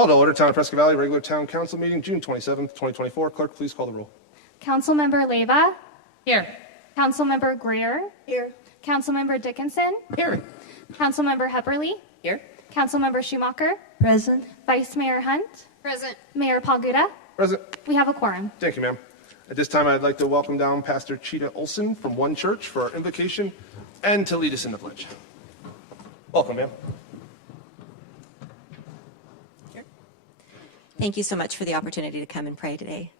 Call to order, Town of Prescott Valley, regular town council meeting, June 27th, 2024. Clerk, please call the roll. Councilmember Leyva. Here. Councilmember Greer. Here. Councilmember Dickinson. Here. Councilmember Hepperly. Here. Councilmember Schumacher. Present. Vice Mayor Hunt. Present. Mayor Palguda. Present. We have a quorum. Thank you, ma'am. At this time, I'd like to welcome down Pastor Cheetah Olson from One Church for our invocation and to lead us in the pledge. Welcome, ma'am. Thank you so much for the opportunity to come and pray today.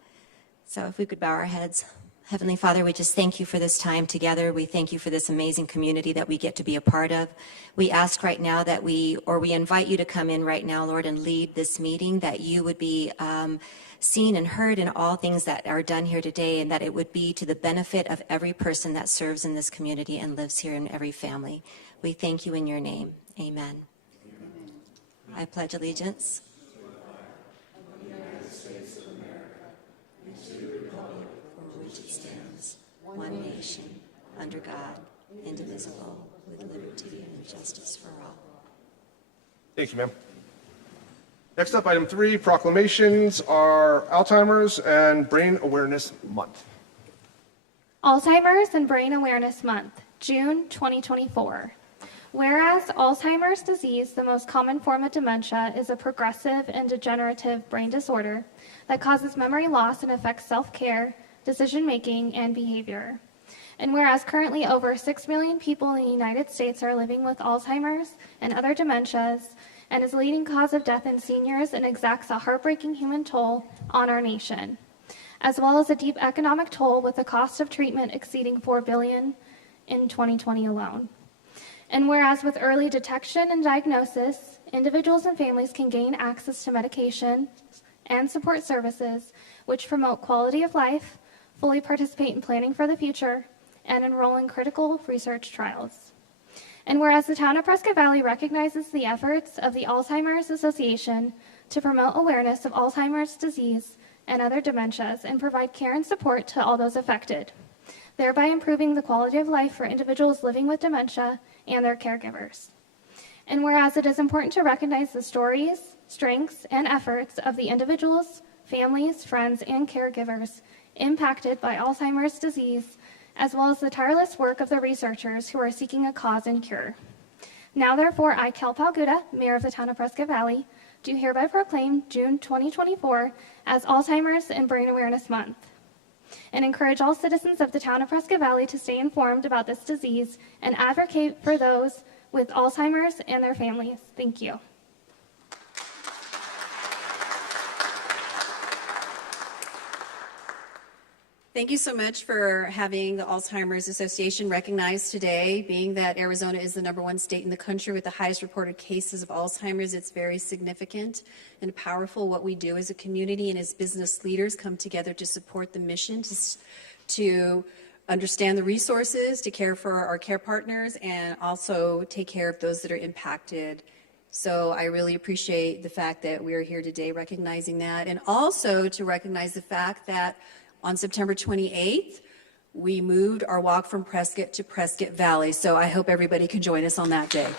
So if we could bow our heads. Heavenly Father, we just thank you for this time together. We thank you for this amazing community that we get to be a part of. We ask right now that we invite you to come in right now, Lord, and lead this meeting, that you would be seen and heard in all things that are done here today, and that it would be to the benefit of every person that serves in this community and lives here in every family. We thank you in your name. Amen. I pledge allegiance. One nation, under God, indivisible, with liberty and justice for all. Thank you, ma'am. Next up, item 3, proclamations are Alzheimer's and Brain Awareness Month. Alzheimer's and Brain Awareness Month, June 2024. Whereas Alzheimer's disease, the most common form of dementia, is a progressive and degenerative brain disorder that causes memory loss and affects self-care, decision-making, and behavior. And whereas currently over 6 million people in the United States are living with Alzheimer's and other dementias, and is a leading cause of death in seniors and exacts a heartbreaking human toll on our nation, as well as a deep economic toll with the cost of treatment exceeding $4 billion in 2020 alone. And whereas with early detection and diagnosis, individuals and families can gain access to medication and support services which promote quality of life, fully participate in planning for the future, and enroll in critical research trials. And whereas the Town of Prescott Valley recognizes the efforts of the Alzheimer's Association to promote awareness of Alzheimer's disease and other dementias and provide care and support to all those affected, thereby improving the quality of life for individuals living with dementia and their caregivers. And whereas it is important to recognize the stories, strengths, and efforts of the individuals, families, friends, and caregivers impacted by Alzheimer's disease, as well as the tireless work of the researchers who are seeking a cause and cure. Now, therefore, I, Kel Palguda, Mayor of the Town of Prescott Valley, do hereby proclaim June 2024 as Alzheimer's and Brain Awareness Month, and encourage all citizens of the Town of Prescott Valley to stay informed about this disease and advocate for those with Alzheimer's and their families. Thank you. Thank you so much for having the Alzheimer's Association recognized today. Being that Arizona is the #1 state in the country with the highest reported cases of Alzheimer's, it's very significant and powerful what we do as a community and as business leaders come together to support the mission, to understand the resources, to care for our care partners, and also take care of those that are impacted. So I really appreciate the fact that we are here today recognizing that, and also to recognize the fact that on September 28th, we moved our walk from Prescott to Prescott Valley. So I hope everybody can join us on that day.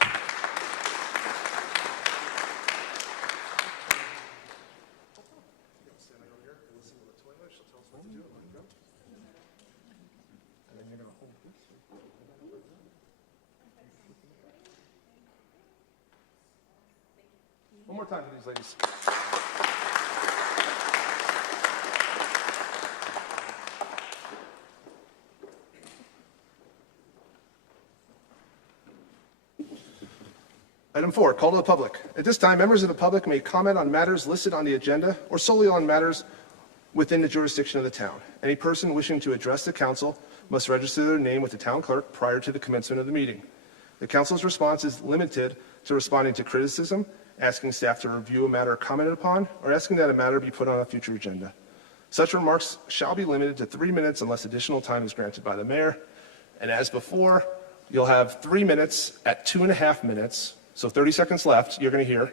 One more time for these ladies. Item 4, call to the public. At this time, members of the public may comment on matters listed on the agenda or solely on matters within the jurisdiction of the town. Any person wishing to address the council must register their name with the town clerk prior to the commencement of the meeting. The council's response is limited to responding to criticism, asking staff to review a matter commented upon, or asking that a matter be put on a future agenda. Such remarks shall be limited to 3 minutes unless additional time is granted by the mayor. And as before, you'll have 3 minutes at 2.5 minutes. So 30 seconds left, you're going to hear.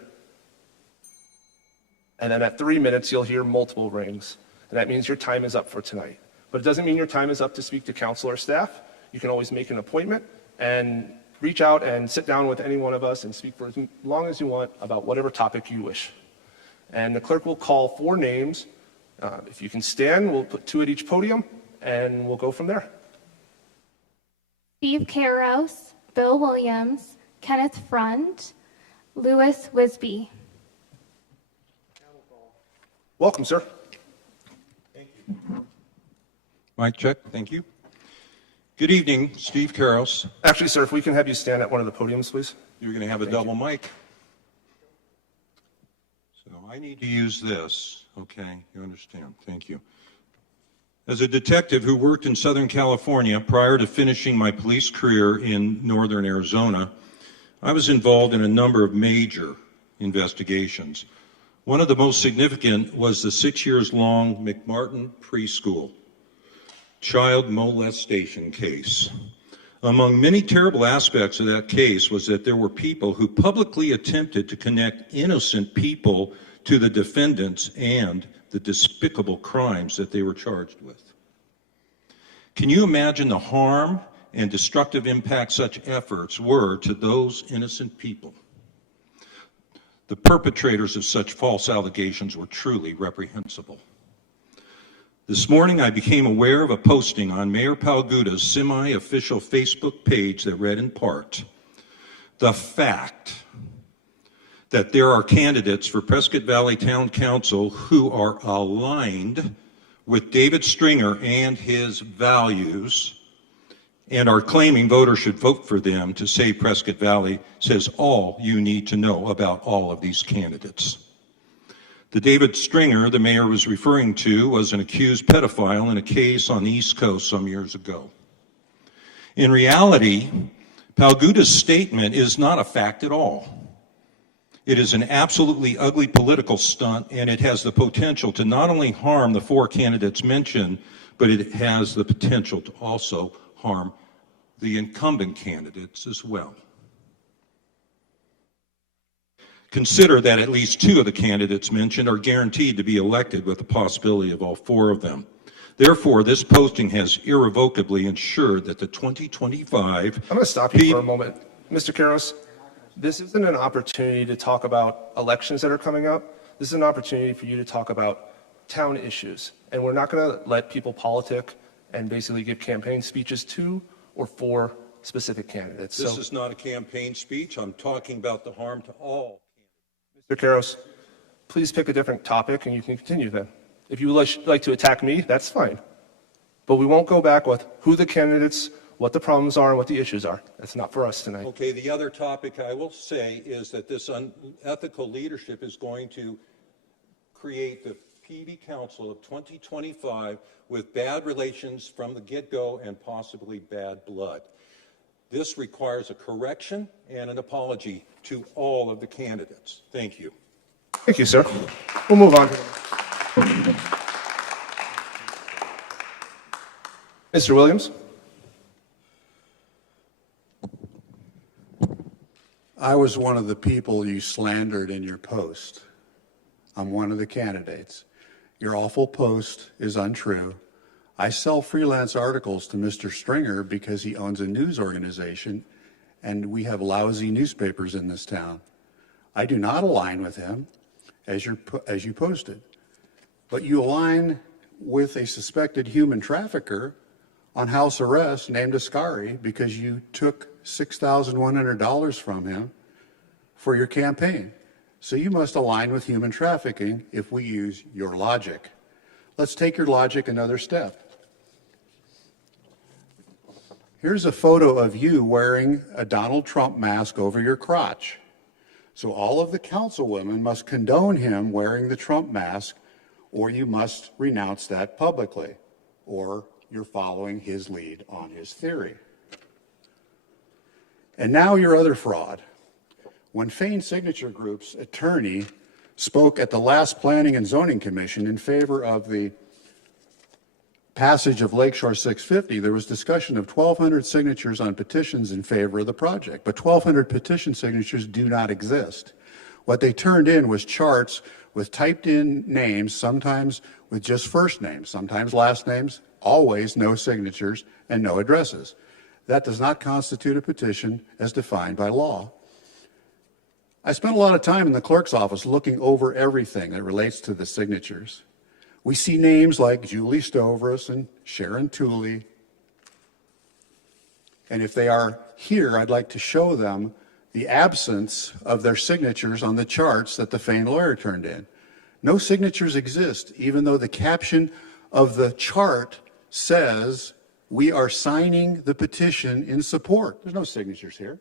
And then at 3 minutes, you'll hear multiple rings. And that means your time is up for tonight. But it doesn't mean your time is up to speak to council or staff. You can always make an appointment and reach out and sit down with any one of us and speak for as long as you want about whatever topic you wish. And the clerk will call 4 names. If you can stand, we'll put 2 at each podium, and we'll go from there. Steve Caros, Bill Williams, Kenneth Front, Louis Wisby. Welcome, sir. Mic check, thank you. Good evening, Steve Caros. Actually, sir, if we can have you stand at one of the podiums, please. You're going to have a double mic. So I need to use this, okay? You understand, thank you. As a detective who worked in Southern California prior to finishing my police career in Northern Arizona, I was involved in a number of major investigations. One of the most significant was the 6 years long McMartin preschool child molestation case. Among many terrible aspects of that case was that there were people who publicly attempted to connect innocent people to the defendants and the despicable crimes that they were charged with. Can you imagine the harm and destructive impact such efforts were to those innocent people? The perpetrators of such false allegations were truly reprehensible. This morning, I became aware of a posting on Mayor Palguda's semi-official Facebook page that read in part, "The fact that there are candidates for Prescott Valley Town Council who are aligned with David Stringer and his values and are claiming voters should vote for them to save Prescott Valley says all you need to know about all of these candidates." The David Stringer the mayor was referring to was an accused pedophile in a case on the East Coast some years ago. In reality, Palguda's statement is not a fact at all. It is an absolutely ugly political stunt, and it has the potential to not only harm the 4 candidates mentioned, but it has the potential to also harm the incumbent candidates as well. Consider that at least 2 of the candidates mentioned are guaranteed to be elected with the possibility of all 4 of them. Therefore, this posting has irrevocably ensured that the 2025... I'm going to stop you for a moment. Mr. Caros, this isn't an opportunity to talk about elections that are coming up. This is an opportunity for you to talk about town issues. And we're not going to let people politic and basically give campaign speeches to or for specific candidates. This is not a campaign speech. I'm talking about the harm to all. Mr. Caros, please pick a different topic and you can continue then. If you would like to attack me, that's fine. But we won't go back with who the candidates, what the problems are, and what the issues are. That's not for us tonight. Okay, the other topic I will say is that this unethical leadership is going to create the PV Council of 2025 with bad relations from the get-go and possibly bad blood. This requires a correction and an apology to all of the candidates. Thank you. Thank you, sir. We'll move on. Mr. Williams? I was one of the people you slandered in your post. I'm one of the candidates. Your awful post is untrue. I sell freelance articles to Mr. Stringer because he owns a news organization and we have lousy newspapers in this town. I do not align with him as you posted, but you align with a suspected human trafficker on house arrest named Ascari because you took $6,100 from him for your campaign. So you must align with human trafficking if we use your logic. Let's take your logic another step. Here's a photo of you wearing a Donald Trump mask over your crotch. So all of the councilwomen must condone him wearing the Trump mask, or you must renounce that publicly, or you're following his lead on his theory. And now your other fraud. When Fain Signature Group's attorney spoke at the last Planning and Zoning Commission in favor of the passage of Lakeshore 650, there was discussion of 1,200 signatures on petitions in favor of the project, but 1,200 petition signatures do not exist. What they turned in was charts with typed in names, sometimes with just first names, sometimes last names, always no signatures and no addresses. That does not constitute a petition as defined by law. I spent a lot of time in the clerk's office looking over everything that relates to the signatures. We see names like Julie Stovras and Sharon Tooley. And if they are here, I'd like to show them the absence of their signatures on the charts that the Fain lawyer turned in. No signatures exist, even though the caption of the chart says, "We are signing the petition in support." There's no signatures here.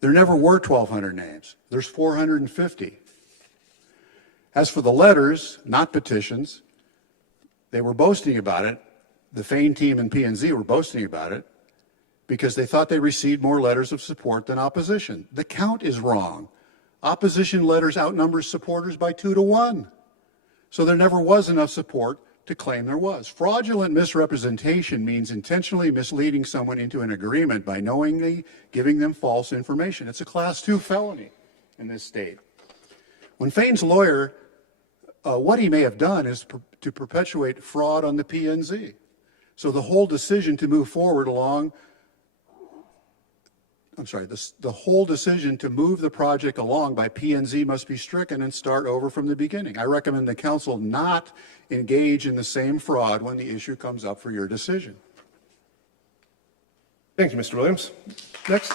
There never were 1,200 names. There's 450. As for the letters, not petitions, they were boasting about it. The Fain team and P&Z were boasting about it because they thought they received more letters of support than opposition. The count is wrong. Opposition letters outnumber supporters by 2 to 1. So there never was enough support to claim there was. Fraudulent misrepresentation means intentionally misleading someone into an agreement by knowingly giving them false information. It's a Class 2 felony in this state. When Fain's lawyer, what he may have done is to perpetuate fraud on the P&Z. So the whole decision to move forward along, the whole decision to move the project along by P&Z must be stricken and start over from the beginning. I recommend the council not engage in the same fraud when the issue comes up for your decision. Thank you, Mr. Williams. Next.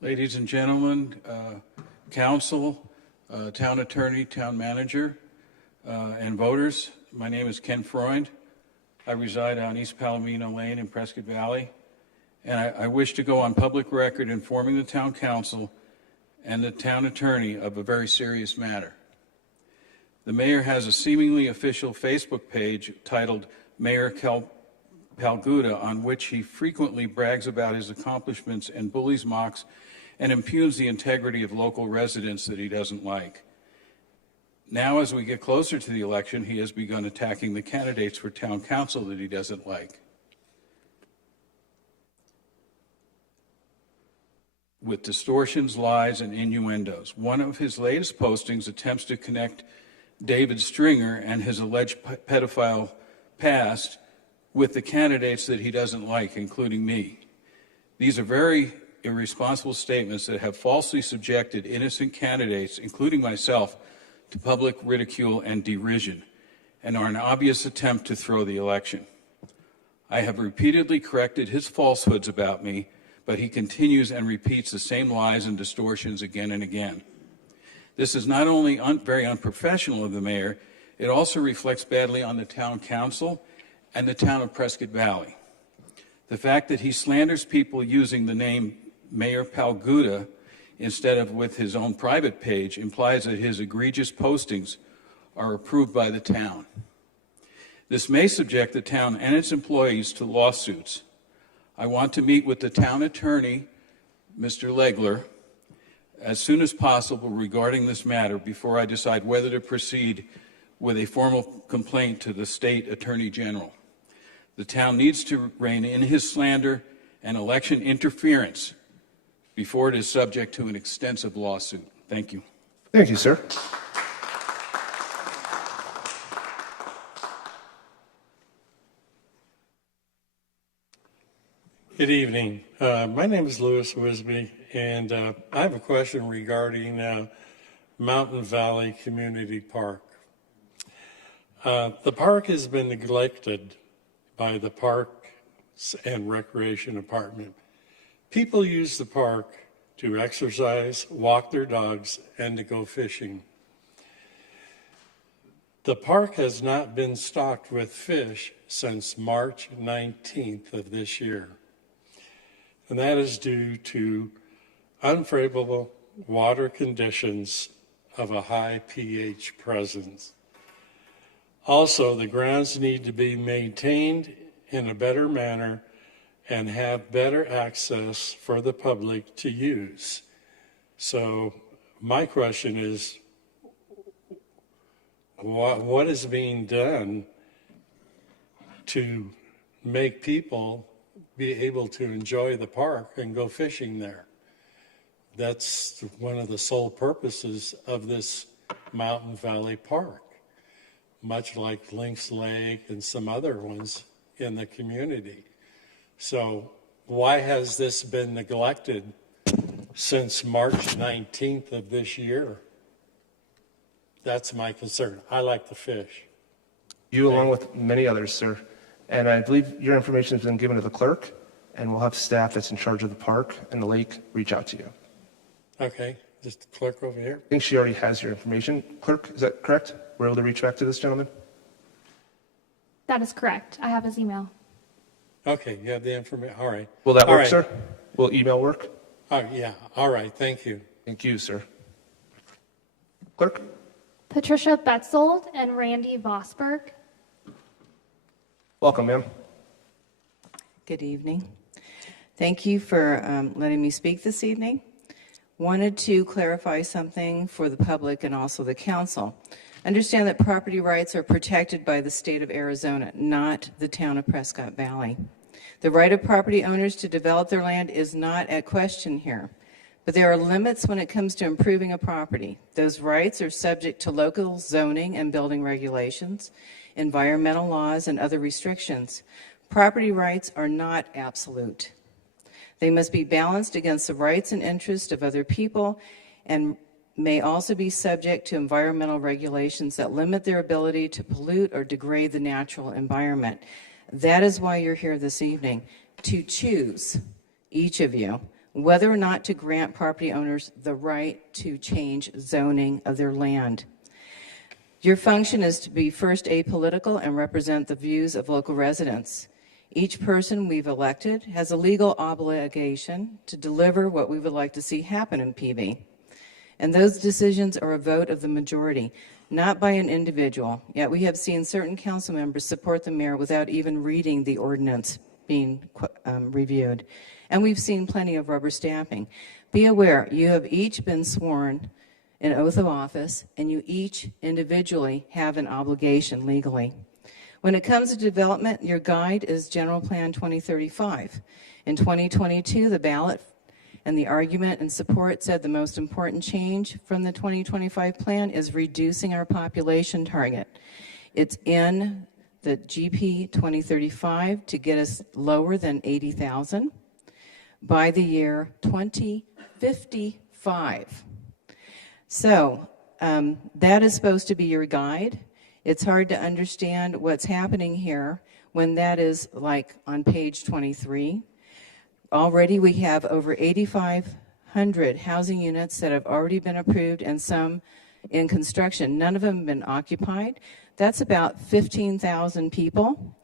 Ladies and gentlemen, council, town attorney, town manager, and voters, my name is Ken Freund. I reside on East Palomino Lane in Prescott Valley, and I wish to go on public record informing the town council and the town attorney of a very serious matter. The mayor has a seemingly official Facebook page titled Mayor Palguda, on which he frequently brags about his accomplishments and bullies, mocks, and impugns the integrity of local residents that he doesn't like. Now, as we get closer to the election, he has begun attacking the candidates for town council that he doesn't like, with distortions, lies, and innuendos. One of his latest postings attempts to connect David Stringer and his alleged pedophile past with the candidates that he doesn't like, including me. These are very irresponsible statements that have falsely subjected innocent candidates, including myself, to public ridicule and derision, and are an obvious attempt to throw the election. I have repeatedly corrected his falsehoods about me, but he continues and repeats the same lies and distortions again and again. This is not only very unprofessional of the mayor, it also reflects badly on the town council and the town of Prescott Valley. The fact that he slanders people using the name Mayor Palguda instead of with his own private page implies that his egregious postings are approved by the town. This may subject the town and its employees to lawsuits. I want to meet with the town attorney, Mr. Legler, as soon as possible regarding this matter before I decide whether to proceed with a formal complaint to the state attorney general. The town needs to rein in his slander and election interference before it is subject to an extensive lawsuit. Thank you. Thank you, sir. Good evening. My name is Louis Wisby, and I have a question regarding Mountain Valley Community Park. The park has been neglected by the Parks and Recreation Department. People use the park to exercise, walk their dogs, and to go fishing. The park has not been stocked with fish since March 19th of this year. And that is due to unfavorable water conditions of a high pH presence. Also, the grounds need to be maintained in a better manner and have better access for the public to use. So my question is, what is being done to make people be able to enjoy the park and go fishing there? That's one of the sole purposes of this Mountain Valley Park, much like Lynx Lake and some other ones in the community. So why has this been neglected since March 19th of this year? That's my concern. I like the fish. You, along with many others, sir. And I believe your information has been given to the clerk, and we'll have staff that's in charge of the park and the lake reach out to you. Okay, is the clerk over here? I think she already has your information. Clerk, is that correct? We're able to reach back to this gentleman? That is correct. I have his email. Okay, you have the information, all right. Will that All work, right. sir? Will email work? Yeah, all right, thank you. Thank you, sir. Clerk? Patricia Betzold and Randy Vosberg. Welcome, ma'am. Good evening. Thank you for letting me speak this evening. Wanted to clarify something for the public and also the council. Understand that property rights are protected by the state of Arizona, not the town of Prescott Valley. The right of property owners to develop their land is not at question here, but there are limits when it comes to improving a property. Those rights are subject to local zoning and building regulations, environmental laws, and other restrictions. Property rights are not absolute. They must be balanced against the rights and interests of other people and may also be subject to environmental regulations that limit their ability to pollute or degrade the natural environment. That is why you're here this evening, to choose, each of you, whether or not to grant property owners the right to change zoning of their land. Your function is to be first apolitical and represent the views of local residents. Each person we've elected has a legal obligation to deliver what we would like to see happen in PV. And those decisions are a vote of the majority, not by an individual. Yet we have seen certain council members support the mayor without even reading the ordinance being reviewed. And we've seen plenty of rubber stamping. Be aware, you have each been sworn an oath of office, and you each individually have an obligation legally. When it comes to development, your guide is General Plan 2035. In 2022, the ballot and the argument and support said the most important change from the 2025 plan is reducing our population target. It's in the GP 2035 to get us lower than 80,000 by the year 2055. So that is supposed to be your guide. It's hard to understand what's happening here when that is like on page 23. Already we have over 8,500 housing units that have already been approved and some in construction. None of them have been occupied. That's about 15,000 people.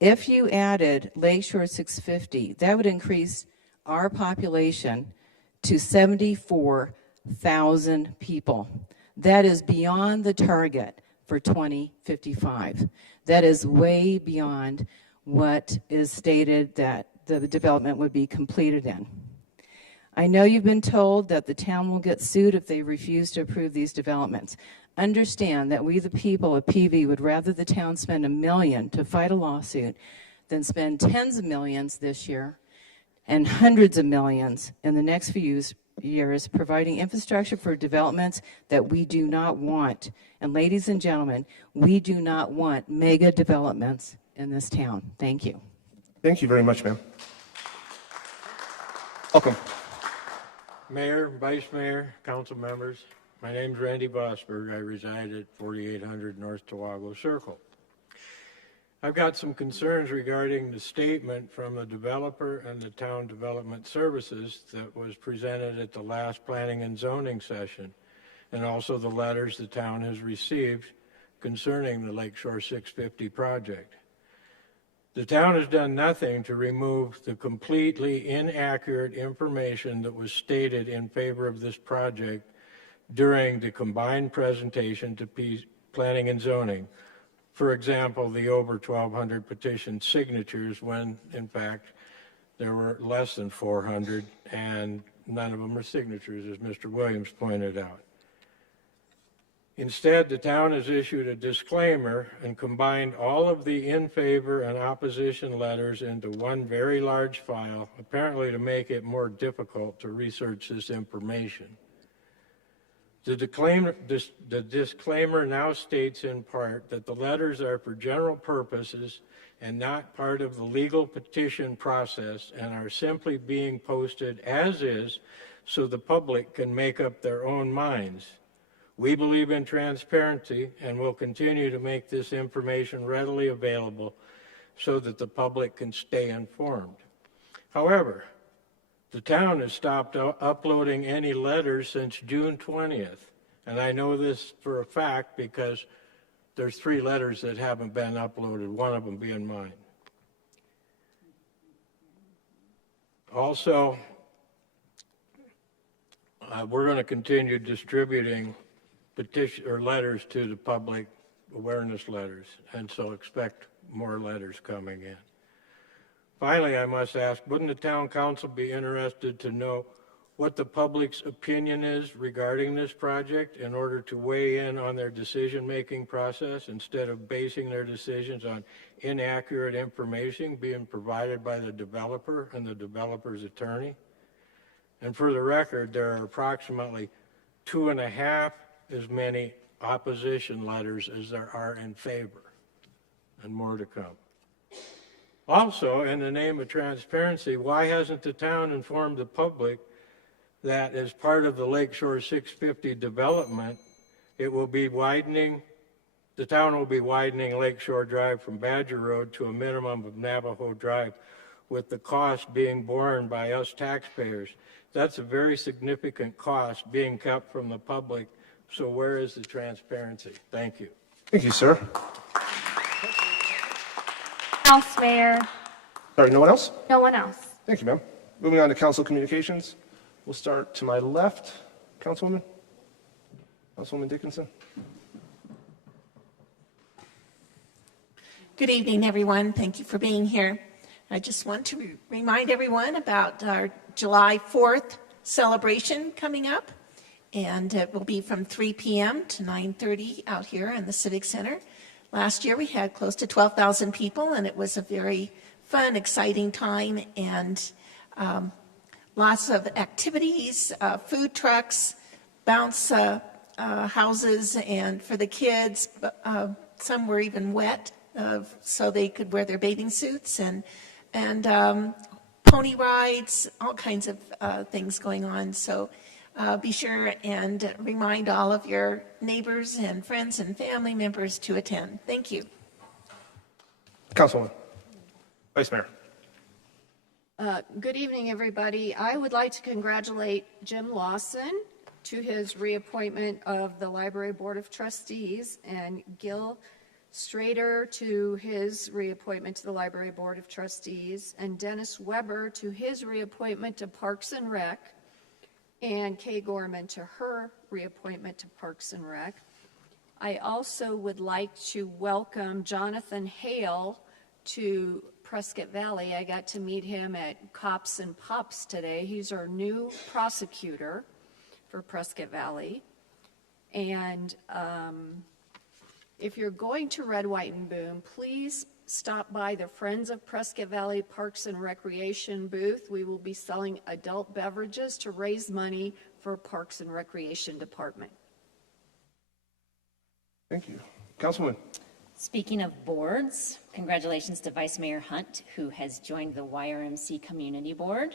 If you added Lakeshore 650, that would increase our population to 74,000 people. That is beyond the target for 2055. That is way beyond what is stated that the development would be completed in. I know you've been told that the town will get sued if they refuse to approve these developments. Understand that we, the people of PV, would rather the town spend $1 million to fight a lawsuit than spend tens of millions this year and hundreds of millions in the next few years providing infrastructure for developments that we do not want. And ladies and gentlemen, we do not want mega developments in this town. Thank you. Thank you very much, ma'am. Welcome. Mayor, Vice Mayor, council members, my name's Randy Vosberg. I reside at 4800 North Tawago Circle. I've got some concerns regarding the statement from the developer and the town development services that was presented at the last planning and zoning session, and also the letters the town has received concerning the Lakeshore 650 project. The town has done nothing to remove the completely inaccurate information that was stated in favor of this project during the combined presentation to planning and zoning. For example, the over 1,200 petition signatures when, in fact, there were less than 400 and none of them are signatures, as Mr. Williams pointed out. Instead, the town has issued a disclaimer and combined all of the in favor and opposition letters into one very large file, apparently to make it more difficult to research this information. The disclaimer now states in part that the letters are for general purposes and not part of the legal petition process and are simply being posted as is so the public can make up their own minds. We believe in transparency and will continue to make this information readily available so that the public can stay informed. However, the town has stopped uploading any letters since June 20th, and I know this for a fact because there's 3 letters that haven't been uploaded, one of them being mine. Also, we're going to continue distributing letters to the public, awareness letters, and so expect more letters coming in. Finally, I must ask, wouldn't the town council be interested to know what the public's opinion is regarding this project in order to weigh in on their decision-making process instead of basing their decisions on inaccurate information being provided by the developer and the developer's attorney? And for the record, there are approximately 2.5 as many opposition letters as there are in favor, and more to come. Also, in the name of transparency, why hasn't the town informed the public that as part of the Lakeshore 650 development, the town will be widening Lakeshore Drive from Badger Road to a minimum of Navajo Drive, with the cost being borne by us taxpayers? That's a very significant cost being kept from the public, so where is the transparency? Thank you. Thank you, sir. House Mayor. Sorry, no one else? No one else. Thank you, ma'am. Moving on to council communications. We'll start to my left. Councilwoman Dickinson. Good evening, everyone. Thank you for being here. I just want to remind everyone about our July 4th celebration coming up, and it will be from 3 p.m. to 9:30 out here in the Civic Center. Last year we had close to 12,000 people, and it was a very fun, exciting time, and lots of activities, food trucks, bounce houses, and for the kids, some were even wet, so they could wear their bathing suits, and pony rides, all kinds of things going on. So be sure and remind all of your neighbors and friends and family members to attend. Thank you. Councilwoman. Vice Mayor. Good evening, everybody. I would like to congratulate Jim Lawson to his reappointment of the Library Board of Trustees and Gil Strader to his reappointment to the Library Board of Trustees and Dennis Weber to his reappointment to Parks and Rec and Kay Gorman to her reappointment to Parks and Rec. I also would like to welcome Jonathan Hale to Prescott Valley. I got to meet him at Cops and Pups today. He's our new prosecutor for Prescott Valley. And if you're going to Red, White, and Boom, please stop by the Friends of Prescott Valley Parks and Recreation booth. We will be selling adult beverages to raise money for Parks and Recreation Department. Thank you. Councilwoman. Speaking of boards, congratulations to Vice Mayor Hunt, who has joined the YRMC Community Board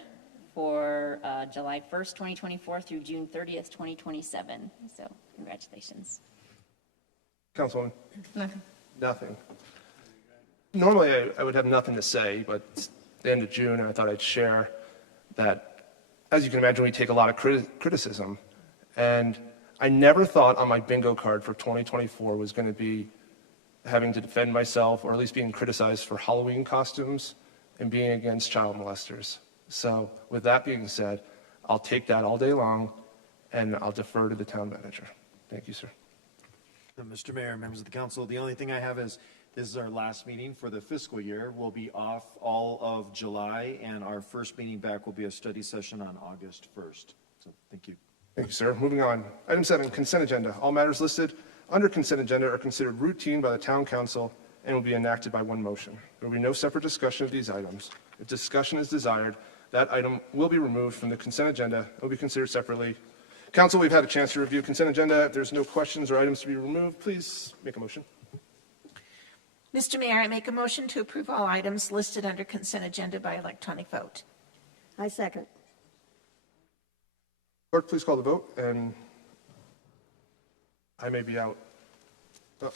for July 1st, 2024 through June 30th, 2027. So congratulations. Councilwoman. Nothing. Normally I would have nothing to say, but it's the end of June, and I thought I'd share that, as you can imagine, we take a lot of criticism. And I never thought on my bingo card for 2024 was going to be having to defend myself, or at least being criticized for Halloween costumes and being against child molesters. So with that being said, I'll take that all day long, and I'll defer to the town manager. Thank you, sir. Mr. Mayor, members of the council, the only thing I have is this is our last meeting for the fiscal year. We'll be off all of July, and our first meeting back will be a study session on August 1st. So thank you. Thank you, sir. Moving on. Item 7, consent agenda. All matters listed under consent agenda are considered routine by the town council and will be enacted by one motion. There will be no separate discussion of these items. If discussion is desired, that item will be removed from the consent agenda and will be considered separately. Council, we've had a chance to review consent agenda. If there's no questions or items to be removed, please make a motion. Mr. Mayor, I make a motion to approve all items listed under consent agenda by electronic vote. I second. Clerk, please call the vote, and I may be out. Oh.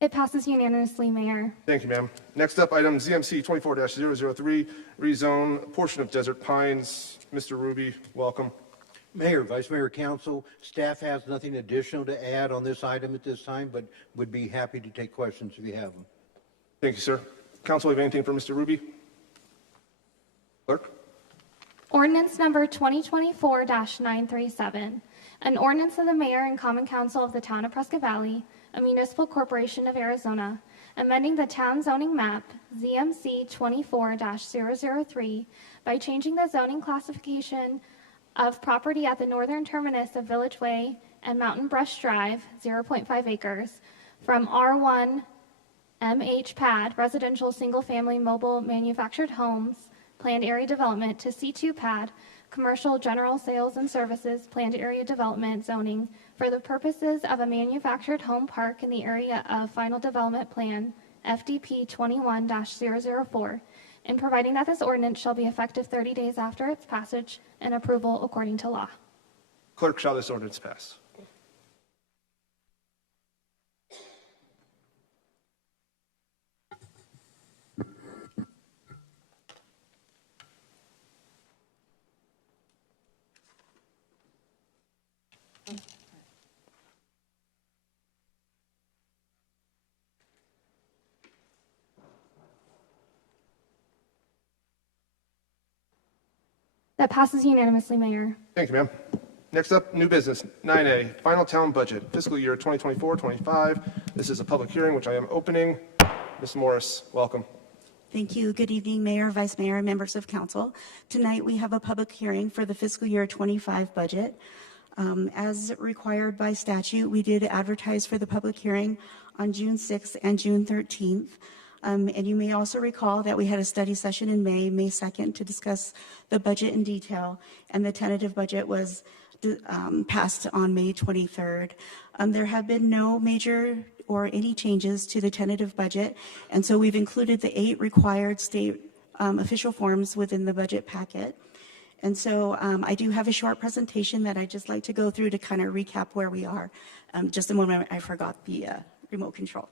It passes unanimously, Mayor. Thank you, ma'am. Next up, item ZMC 24-003, rezone a portion of Desert Pines. Mr. Ruby, welcome. Mayor, Vice Mayor, Council, staff has nothing additional to add on this item at this time, but would be happy to take questions if you have them. Thank you, sir. Council, have anything for Mr. Ruby? Clerk? Ordinance number 2024-937, an ordinance of the Mayor and Common Council of the Town of Prescott Valley, a municipal corporation of Arizona, amending the town zoning map, ZMC 24-003, by changing the zoning classification of property at the northern terminus of Village Way and Mountain Brush Drive, 0.5 acres, from R1 MH PAD, residential single-family mobile manufactured homes, planned area development, to C2 PAD, commercial general sales and services, planned area development zoning, for the purposes of a manufactured home park in the area of final development plan, FDP 21-004, and providing that this ordinance shall be effective 30 days after its passage and approval according to law. Clerk, shall this ordinance pass? That passes unanimously, Mayor. Thank you, ma'am. Next up, new business, 9A, final town budget, fiscal year 2024-25. This is a public hearing, which I am opening. Ms. Morris, welcome. Thank you. Good evening, Mayor, Vice Mayor, and members of council. Tonight, we have a public hearing for the fiscal year 25 budget. As required by statute, we did advertise for the public hearing on June 6th and June 13th. And you may also recall that we had a study session in May 2nd, to discuss the budget in detail, and the tentative budget was passed on May 23rd. There have been no major or any changes to the tentative budget, and so we've included the 8 required state official forms within the budget packet. And so I do have a short presentation that I'd just like to go through to kind of recap where we are. Just a moment, I forgot the remote control.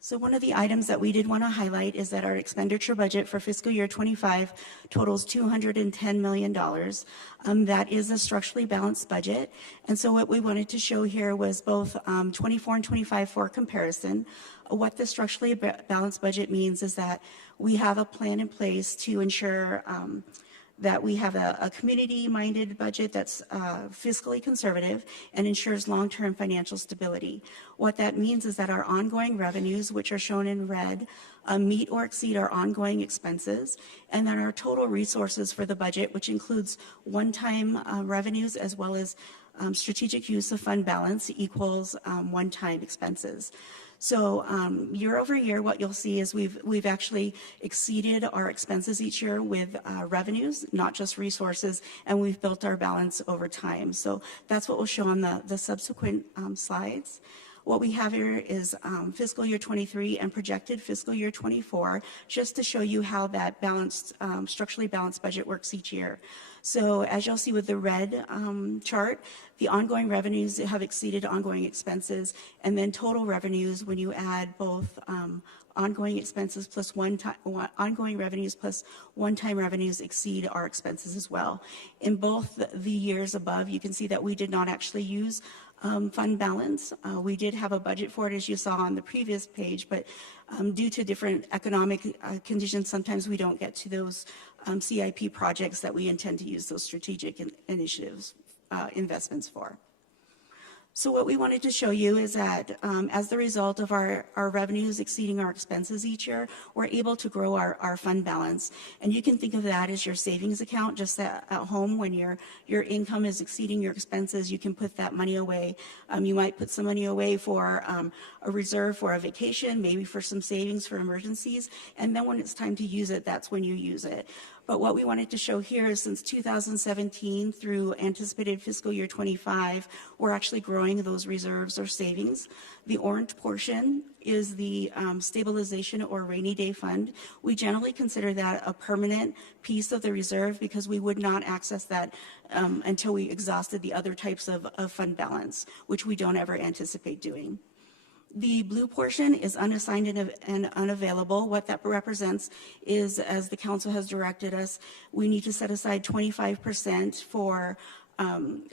So one of the items that we did want to highlight is that our expenditure budget for fiscal year 25 totals $210 million. That is a structurally balanced budget. And so what we wanted to show here was both 24 and 25 for comparison. What the structurally balanced budget means is that we have a plan in place to ensure that we have a community-minded budget that's fiscally conservative and ensures long-term financial stability. What that means is that our ongoing revenues, which are shown in red, meet or exceed our ongoing expenses, and then our total resources for the budget, which includes one-time revenues as well as strategic use of fund balance, equals one-time expenses. So year over year, what you'll see is we've actually exceeded our expenses each year with revenues, not just resources, and we've built our balance over time. So that's what we'll show on the subsequent slides. What we have here is fiscal year 23 and projected fiscal year 24, just to show you how that balanced, structurally balanced budget works each year. So as you'll see with the red chart, the ongoing revenues have exceeded ongoing expenses, and then total revenues, when you add both ongoing expenses plus ongoing revenues plus one-time revenues, exceed our expenses as well. In both the years above, you can see that we did not actually use fund balance. We did have a budget for it, as you saw on the previous page, but due to different economic conditions, sometimes we don't get to those CIP projects that we intend to use those strategic initiatives, investments for. So what we wanted to show you is that as the result of our revenues exceeding our expenses each year, we're able to grow our fund balance. And you can think of that as your savings account, just at home when your income is exceeding your expenses, you can put that money away. You might put some money away for a reserve for a vacation, maybe for some savings for emergencies. And then when it's time to use it, that's when you use it. But what we wanted to show here is since 2017 through anticipated fiscal year 25, we're actually growing those reserves or savings. The orange portion is the stabilization or rainy day fund. We generally consider that a permanent piece of the reserve because we would not access that until we exhausted the other types of fund balance, which we don't ever anticipate doing. The blue portion is unassigned and unavailable. What that represents is, as the council has directed us, we need to set aside 25% for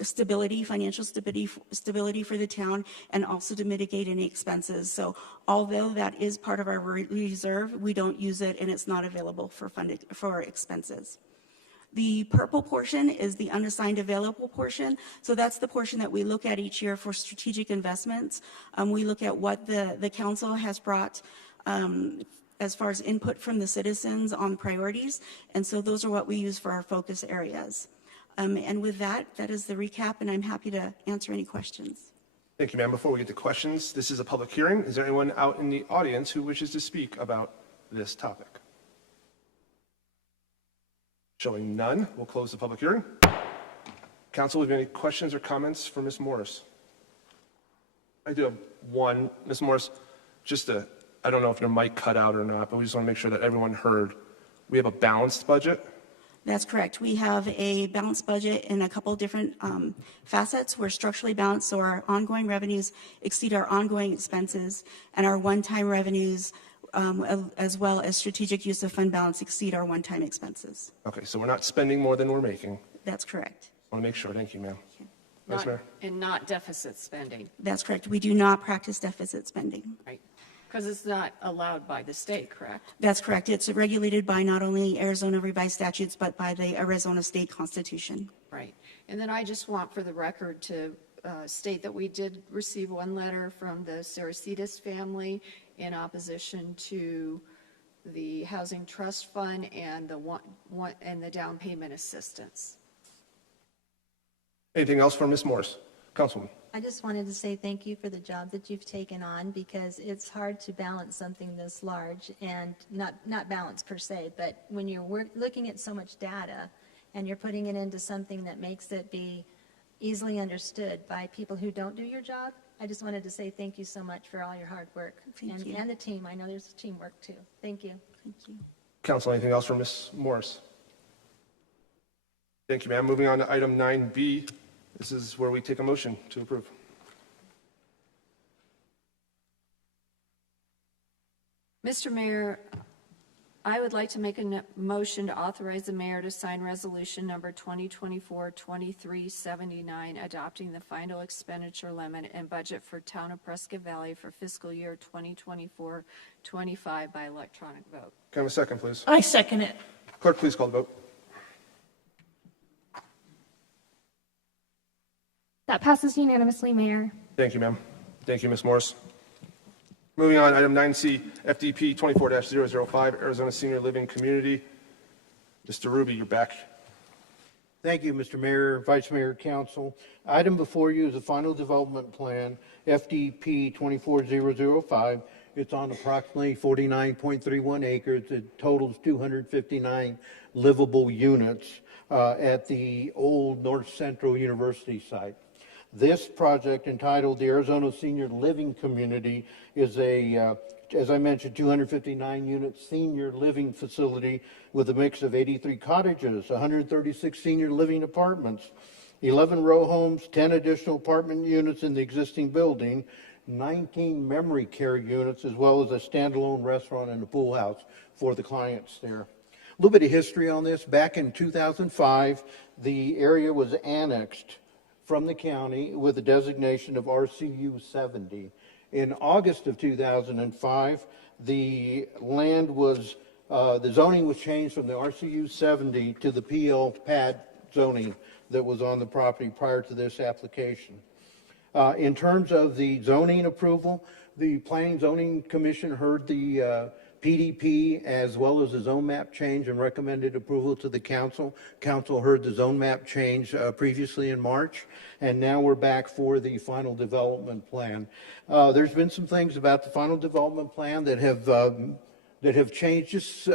stability, financial stability for the town, and also to mitigate any expenses. So although that is part of our reserve, we don't use it and it's not available for expenses. The purple portion is the unassigned available portion. So that's the portion that we look at each year for strategic investments. We look at what the council has brought as far as input from the citizens on priorities. And so those are what we use for our focus areas. And with that is the recap, and I'm happy to answer any questions. Thank you, ma'am. Before we get to questions, this is a public hearing. Is there anyone out in the audience who wishes to speak about this topic? Showing none, we'll close the public hearing. Council, have you any questions or comments for Ms. Morris? I do have one. Ms. Morris, I don't know if your mic cut out or not, but we just want to make sure that everyone heard. We have a balanced budget. That's correct. We have a balanced budget in a couple different facets. We're structurally balanced, so our ongoing revenues exceed our ongoing expenses, and our one-time revenues as well as strategic use of fund balance exceed our one-time expenses. Okay, so we're not spending more than we're making. That's correct. I want to make sure. Thank you, ma'am. Vice Mayor? And not deficit spending, That's correct. We do not practice deficit spending. right? Because it's not allowed by the state, correct? That's correct. It's regulated by not only Arizona revised statutes, but by the Arizona State Constitution. Right. And then I just want for the record to state that we did receive one letter from the Saracidas family in opposition to the Housing Trust Fund and the down payment assistance. Anything else from Ms. Morris? Councilwoman. I just wanted to say thank you for the job that you've taken on, because it's hard to balance something this large, and not balance per se, but when you're looking at so much data and you're putting it into something that makes it be easily understood by people who don't do your job. I just wanted to say thank you so much for all your hard work. Thank you. And the team. I know there's teamwork too. Thank you. Thank you. Council, anything else from Ms. Morris? Thank you, ma'am. Moving on to item 9B. This is where we take a motion to approve. Mr. Mayor, I would like to make a motion to authorize the mayor to sign resolution number 2024-2379, adopting the final expenditure limit and budget for Town of Prescott Valley for fiscal year 2024-25 by electronic vote. Can I have a second, please? I second it. Clerk, please call the vote. That passes unanimously, Mayor. Thank you, ma'am. Thank you, Ms. Morris. Moving on, item 9C, FDP 24-005, Arizona Senior Living Community. Mr. Ruby, you're back. Thank you, Mr. Mayor, Vice Mayor, Council. Item before you is the final development plan, FDP 24005. It's on approximately 49.31 acres. It totals 259 livable units at the old North Central University site. This project, entitled the Arizona Senior Living Community, is a, as I mentioned, 259-unit senior living facility with a mix of 83 cottages, 136 senior living apartments, 11 row homes, 10 additional apartment units in the existing building, 19 memory care units, as well as a standalone restaurant and a pool house for the clients there. A little bit of history on this. Back in 2005, the area was annexed from the county with the designation of RCU 70. In August of 2005, the land was, the zoning was changed from the RCU 70 to the PL pad zoning that was on the property prior to this application. In terms of the zoning approval, the Planning Zoning Commission heard the PDP as well as the zone map change and recommended approval to the council. Council heard the zone map change previously in March, and now we're back for the final development plan. There's been some things about the final development plan that have changed just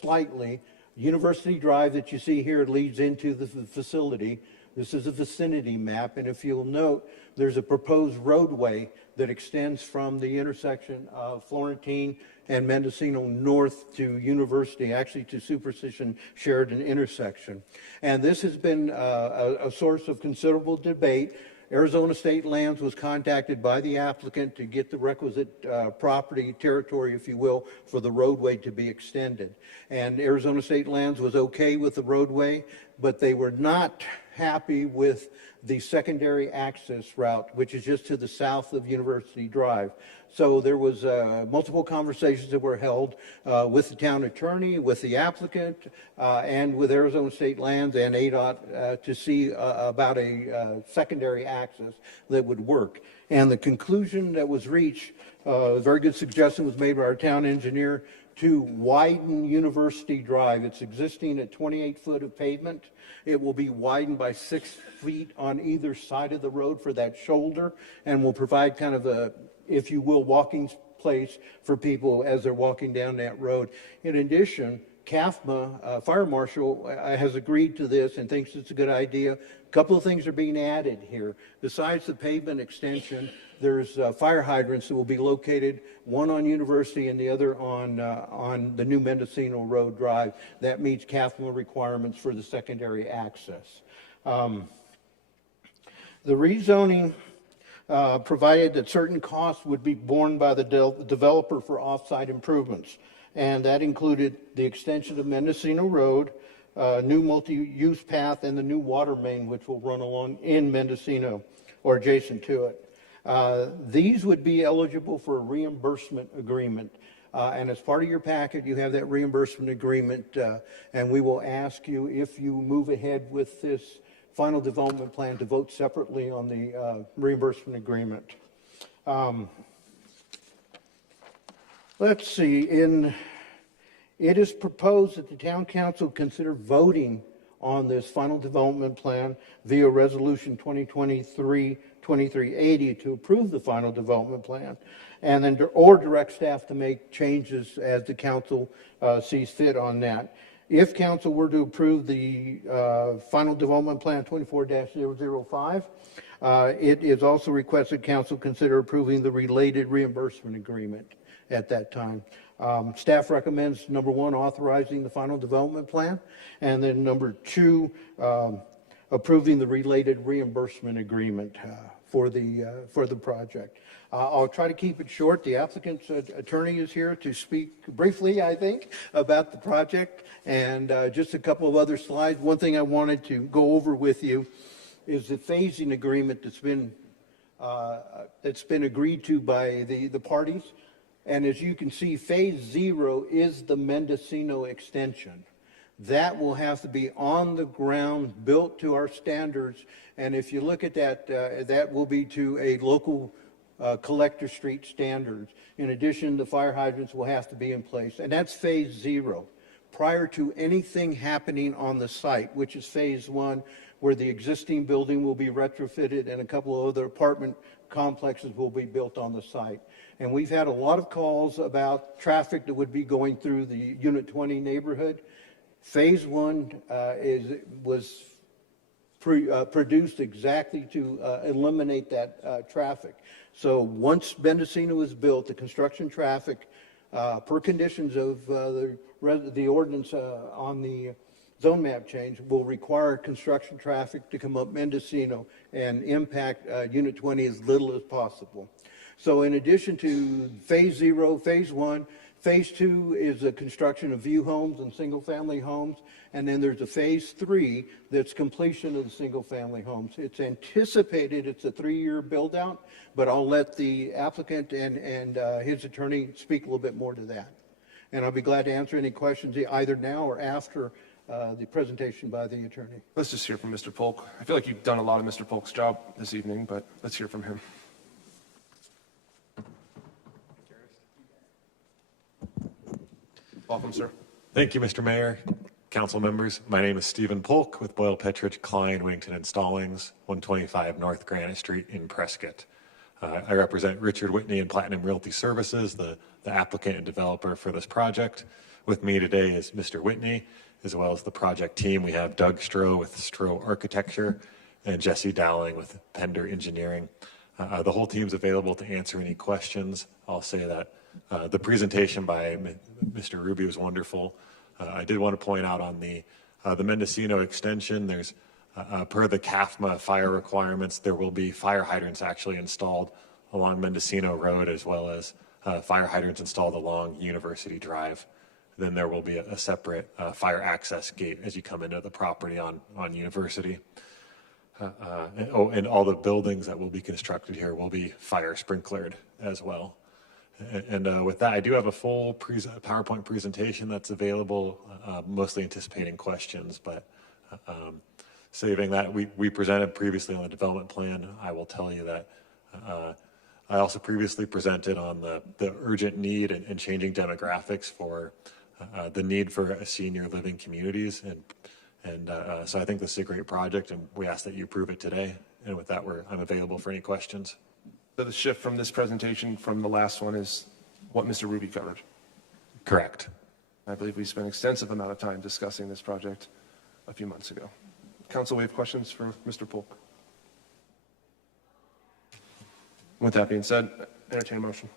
slightly. University Drive that you see here leads into the facility. This is a vicinity map, and if you'll note, there's a proposed roadway that extends from the intersection of Florentine and Mendocino north to University, actually to Superstition Sheridan intersection. And this has been a source of considerable debate. Arizona State Lands was contacted by the applicant to get the requisite property territory, if you will, for the roadway to be extended. And Arizona State Lands was okay with the roadway, but they were not happy with the secondary access route, which is just to the south of University Drive. So there was multiple conversations that were held with the town attorney, with the applicant, and with Arizona State Lands and ADOT to see about a secondary access that would work. And the conclusion that was reached, a very good suggestion was made by our town engineer to widen University Drive. It's existing at 28 foot of pavement. It will be widened by 6 feet on either side of the road for that shoulder, and will provide kind of a, if you will, walking place for people as they're walking down that road. In addition, CAFMA, Fire Marshal, has agreed to this and thinks it's a good idea. A couple of things are being added here. Besides the pavement extension, there's fire hydrants that will be located, one on University and the other on the new Mendocino Road Drive. That meets CAFMA requirements for the secondary access. The rezoning provided that certain costs would be borne by the developer for off-site improvements, and that included the extension of Mendocino Road, new multi-use path, and the new water main which will run along in Mendocino or adjacent to it. These would be eligible for a reimbursement agreement. And as part of your packet, you have that reimbursement agreement, and we will ask you, if you move ahead with this final development plan, to vote separately on the reimbursement agreement. Let's see. It is proposed that the town council consider voting on this final development plan via resolution 2023-2380 to approve the final development plan, and then or direct staff to make changes as the council sees fit on that. If council were to approve the final development plan 24-005, it is also requested council consider approving the related reimbursement agreement at that time. Staff recommends, number one, authorizing the final development plan, and then number two, approving the related reimbursement agreement for the project. I'll try to keep it short. The applicant's attorney is here to speak briefly, I think, about the project, and just a couple of other slides. One thing I wanted to go over with you is the phasing agreement that's been agreed to by the parties. And as you can see, phase 0 is the Mendocino extension. That will have to be on the ground, built to our standards. And if you look at that, that will be to a local collector street standards. In addition, the fire hydrants will have to be in place. And that's phase 0. Prior to anything happening on the site, which is phase 1, where the existing building will be retrofitted and a couple of other apartment complexes will be built on the site. And we've had a lot of calls about traffic that would be going through the Unit 20 neighborhood. Phase 1 was produced exactly to eliminate that traffic. So once Mendocino is built, the construction traffic, per conditions of the ordinance on the zone map change, will require construction traffic to come up Mendocino and impact Unit 20 as little as possible. So in addition to phase 0, phase 1, phase 2 is the construction of view homes and single family homes. And then there's a phase 3 that's completion of the single family homes. It's anticipated it's a 3-year build out, but I'll let the applicant and his attorney speak a little bit more to that. And I'll be glad to answer any questions either now or after the presentation by the attorney. Let's just hear from Mr. Polk. I feel like you've done a lot of Mr. Polk's job this evening, but let's hear from him. Welcome, sir. Thank you, Mr. Mayor, council members. My name is Stephen Polk with Boyle, Petrich, Klein, Wington Installings, 125 North Granite Street in Prescott. I represent Richard Whitney and Platinum Realty Services, the applicant and developer for this project. With me today is Mr. Whitney, as well as the project team. We have Doug Stroh with Stroh Architecture and Jesse Dowling with Pender Engineering. The whole team's available to answer any questions. I'll say that the presentation by Mr. Ruby was wonderful. I did want to point out on the Mendocino extension, there's per the CAFMA fire requirements, there will be fire hydrants actually installed along Mendocino Road, as well as fire hydrants installed along University Drive. Then there will be a separate fire access gate as you come into the property on University. And all the buildings that will be constructed here will be fire sprinklered as well. And with that, I do have a full PowerPoint presentation that's available, mostly anticipating questions, but saving that, we presented previously on the development plan. I will tell you that I also previously presented on the urgent need and changing demographics for the need for senior living communities. And so I think this is a great project, and we ask that you approve it today. And with that, I'm available for any questions. So the shift from this presentation from the last one is what Mr. Ruby covered. Correct. I believe we spent an extensive amount of time discussing this project a few months ago. Council, we have questions for Mr. Polk. With that being said, entertain a motion.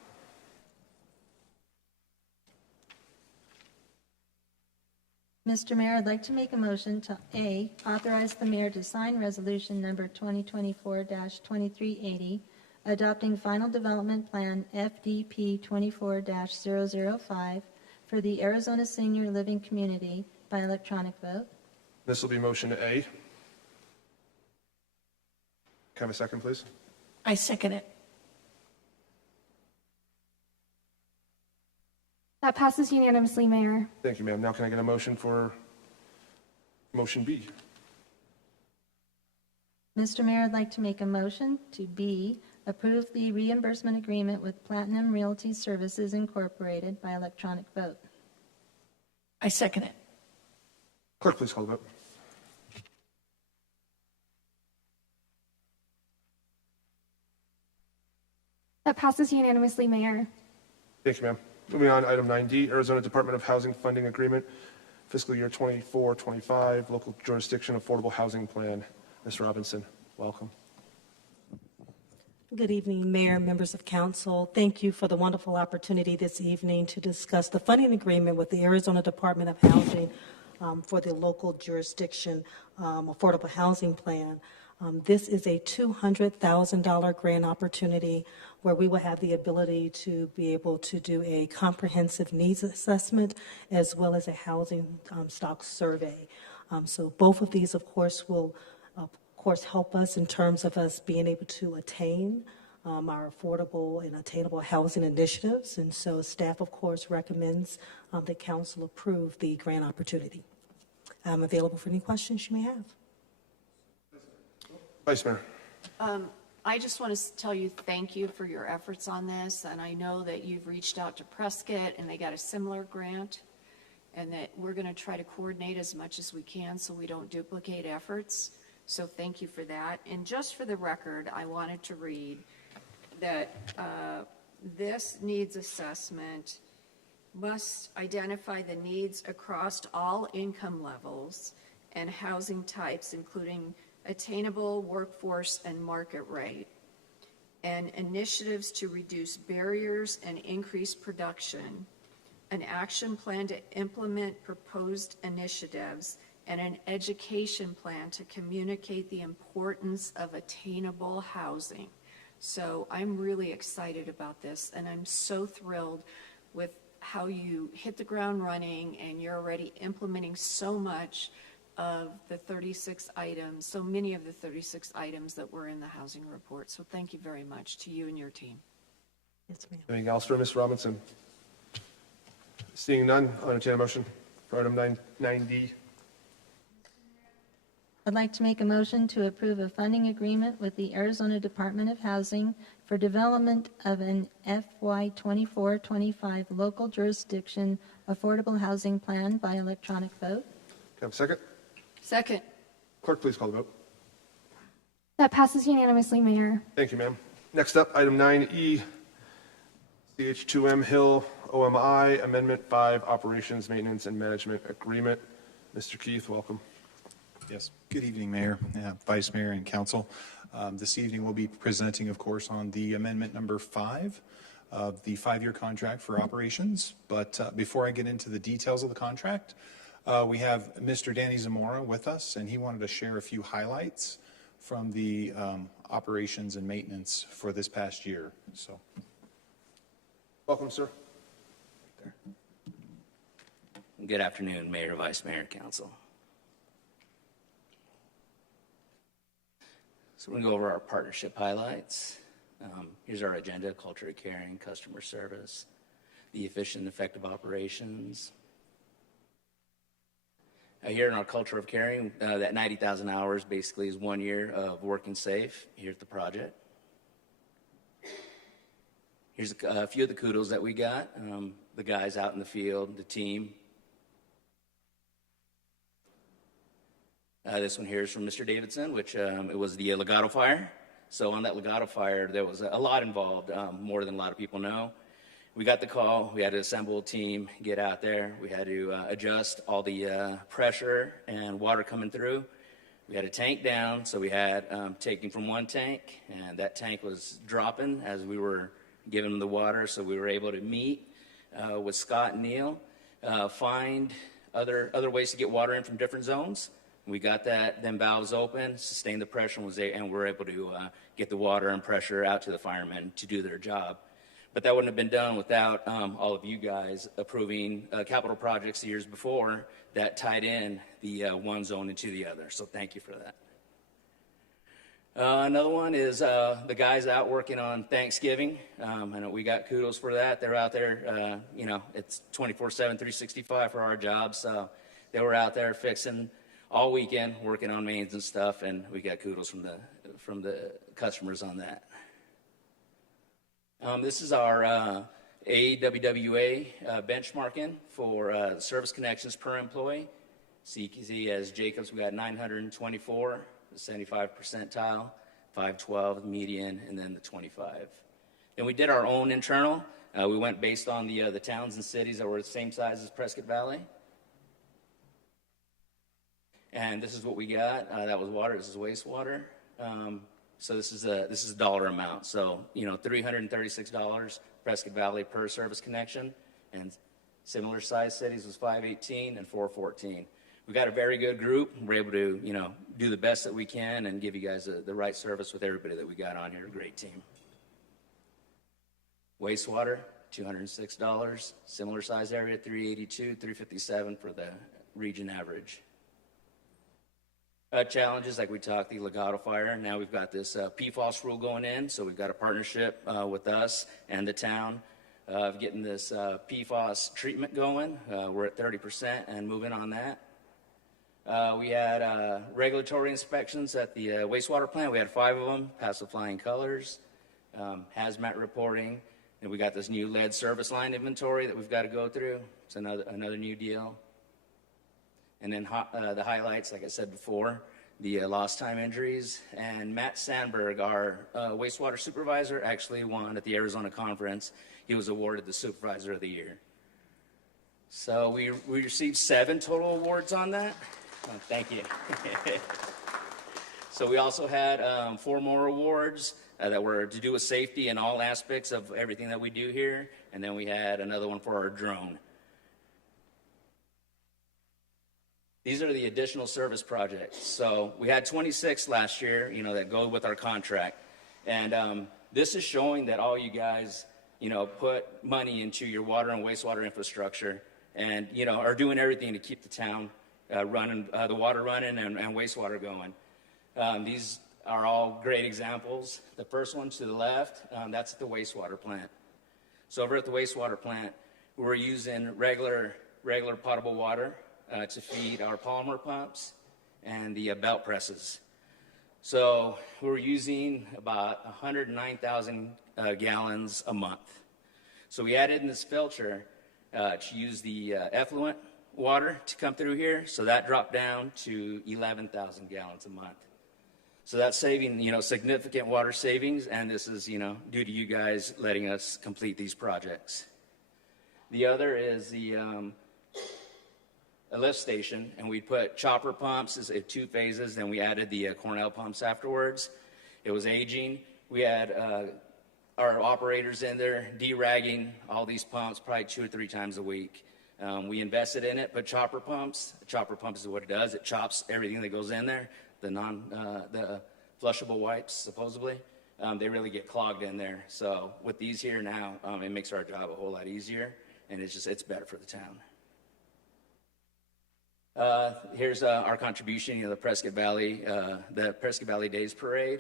Mr. Mayor, I'd like to make a motion to A, authorize the mayor to sign resolution number 2024-2380, adopting final development plan FDP 24-005 for the Arizona Senior Living Community by electronic vote. This will be motion A. Can I have a second, please? I second it. That passes unanimously, Mayor. Thank you, ma'am. Now can I get a motion for motion B? Mr. Mayor, I'd like to make a motion to B, approve the reimbursement agreement with Platinum Realty Services Incorporated by electronic vote. I second it. Clerk, please call the vote. That passes unanimously, Mayor. Thank you, ma'am. Moving on, item 9D, Arizona Department of Housing Funding Agreement, fiscal year 24-25, local jurisdiction affordable housing plan. Ms. Robinson, welcome. Good evening, Mayor, members of council. Thank you for the wonderful opportunity this evening to discuss the funding agreement with the Arizona Department of Housing for the local jurisdiction affordable housing plan. This is a $200,000 grant opportunity where we will have the ability to be able to do a comprehensive needs assessment as well as a housing stock survey. So both of these, of course, will help us in terms of us being able to attain our affordable and attainable housing initiatives. And so staff, of course, recommends that council approve the grant opportunity. I'm available for any questions you may have. Vice Mayor. I just want to tell you thank you for your efforts on this, and I know that you've reached out to Prescott and they got a similar grant, and that we're going to try to coordinate as much as we can so we don't duplicate efforts. So thank you for that. And just for the record, I wanted to read that this needs assessment must identify the needs across all income levels and housing types, including attainable workforce and market rate, and initiatives to reduce barriers and increase production, an action plan to implement proposed initiatives, and an education plan to communicate the importance of attainable housing. So I'm really excited about this, and I'm so thrilled with how you hit the ground running and you're already implementing so much of the 36 items, so many of the 36 items that were in the housing report. So thank you very much to you and your team. Yes, ma'am. Anything else for Ms. Robinson? Seeing none, I'll entertain a motion for item 9D. I'd like to make a motion to approve a funding agreement with the Arizona Department of Housing for development of an FY 24-25 local jurisdiction affordable housing plan by electronic vote. Can I have a second? Second. Clerk, please call the vote. That passes unanimously, Mayor. Thank you, ma'am. Next up, item 9E, CH2M Hill OMI Amendment 5 Operations, Maintenance, and Management Agreement. Mr. Keith, welcome. Yes. Good evening, Mayor, Vice Mayor, and Council. This evening we'll be presenting, of course, on the amendment number 5 of the 5-year contract for operations. But before I get into the details of the contract, we have Mr. Danny Zamora with us, and he wanted to share a few highlights from the operations and maintenance for this past year. So, welcome, sir. Good afternoon, Mayor, Vice Mayor, Council. So we're going to go over our partnership highlights. Here's our agenda: culture of caring, customer service, the efficient and effective operations. Here in our culture of caring, that 90,000 hours basically is 1 year of working safe here at the project. Here's a few of the kudos that we got. The guys out in the field, the team. This one here is from Mr. Davidson, which it was the Legato fire. So on that Legato fire, there was a lot involved, more than a lot of people know. We got the call. We had to assemble a team, get out there. We had to adjust all the pressure and water coming through. We had a tank down, so we had taking from one tank, and that tank was dropping as we were giving them the water. So we were able to meet with Scott and Neil, find other ways to get water in from different zones. We got them valves open, sustained the pressure, and were able to get the water and pressure out to the firemen to do their job. But that wouldn't have been done without all of you guys approving capital projects the years before that tied in the one zone into the other. So thank you for that. Another one is the guys out working on Thanksgiving. I know we got kudos for that. They're out there, it's 24/7, 365 for our jobs. So they were out there fixing all weekend, working on mains and stuff, and we got kudos from the customers on that. This is our AWWA benchmarking for service connections per employee. So you can see as Jacobs, we got 924, the 75 percentile, 512, the median, and then the 25. Then we did our own internal. We went based on the towns and cities that were the same size as Prescott Valley. And this is what we got. That was water. This is wastewater. So this is a dollar amount. So $336 Prescott Valley per service connection, and similar size cities was $518 and $414. We got a very good group. We're able to do the best that we can and give you guys the right service with everybody that we got on here. A great team. Wastewater $206. Similar size area $382, $357 for the region average. Challenges, like we talked, the Legato fire. Now we've got this PFAS rule going in, so we've got a partnership with us and the town of getting this PFAS treatment going. We're at 30% and moving on that. We had regulatory inspections at the wastewater plant. We had 5 of them, passed with flying colors, hazmat reporting, and we got this new lead service line inventory that we've got to go through. It's another new deal. And then the highlights, like I said before, the lost time injuries. And Matt Sandberg, our wastewater supervisor, actually won at the Arizona conference. He was awarded the Supervisor of the Year. So we received 7 total awards on that. Thank you. So we also had 4 more awards that were to do with safety in all aspects of everything that we do here. And then we had another one for our drone. These are the additional service projects. So we had 26 last year, that go with our contract. And this is showing that all you guys, put money into your water and wastewater infrastructure and, are doing everything to keep the town running, the water running and wastewater going. These are all great examples. The first one to the left, that's at the wastewater plant. So over at the wastewater plant, we're using regular potable water to feed our polymer pumps and the belt presses. So we're using about 109,000 gallons a month. So we added in this filter to use the effluent water to come through here, so that dropped down to 11,000 gallons a month. So that's saving, significant water savings, and this is, due to you guys letting us complete these projects. The other is the a lift station, and we put chopper pumps in 2 phases, then we added the Cornell pumps afterwards. It was aging. We had our operators in there deragging all these pumps probably 2 or 3 times a week. We invested in it, but chopper pumps. A chopper pump is what it does. It chops everything that goes in there. The flushable wipes, supposedly, they really get clogged in there. So with these here now, it makes our job a whole lot easier, and it's better for the town. Here's our contribution, the Prescott Valley Days Parade.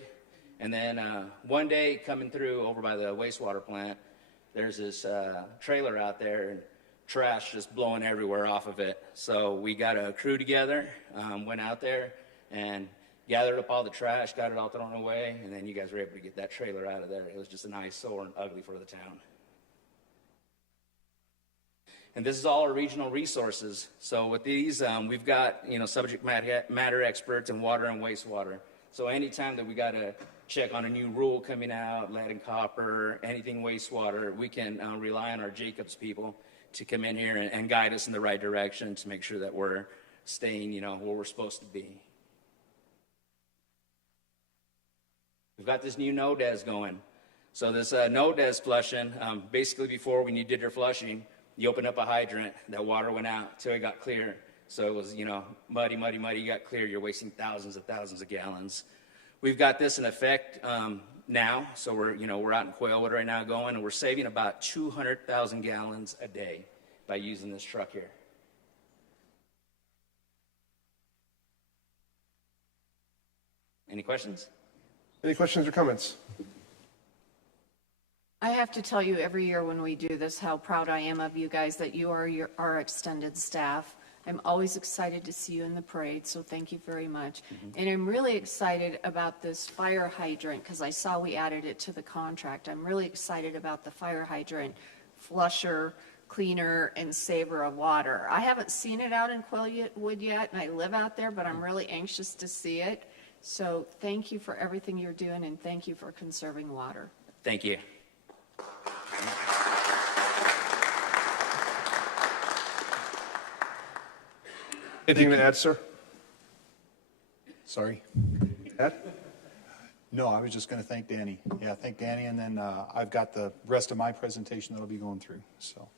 And then one day coming through over by the wastewater plant, there's this trailer out there and trash just blowing everywhere off of it. So we got a crew together, went out there and gathered up all the trash, got it all thrown away, and then you guys were able to get that trailer out of there. It was just an eyesore and ugly for the town. And this is all our regional resources. So with these, we've got, subject matter experts in water and wastewater. So anytime that we got to check on a new rule coming out, lead and copper, anything wastewater, we can rely on our Jacobs people to come in here and guide us in the right direction to make sure that we're staying, where we're supposed to be. We've got this new no-des going. So this no-des flushing, basically before when you did your flushing, you open up a hydrant, that water went out till it got clear. So it was, muddy, you got clear, you're wasting thousands of gallons. We've got this in effect now, so we're out in Quailwood right now going, and we're saving about 200,000 gallons a day by using this truck here. Any questions? Any questions or comments? I have to tell you every year when we do this how proud I am of you guys that you are our extended staff. I'm always excited to see you in the parade, so thank you very much. And I'm really excited about this fire hydrant because I saw we added it to the contract. I'm really excited about the fire hydrant flusher, cleaner, and saver of water. I haven't seen it out in Quailwood yet, and I live out there, but I'm really anxious to see it. So thank you for everything you're doing, and thank you for conserving water. Thank you. Anything to add, sir? Sorry? Add? No, I was just going to thank Danny. Yeah, thank Danny, and then I've got the rest of my presentation that I'll be going through. So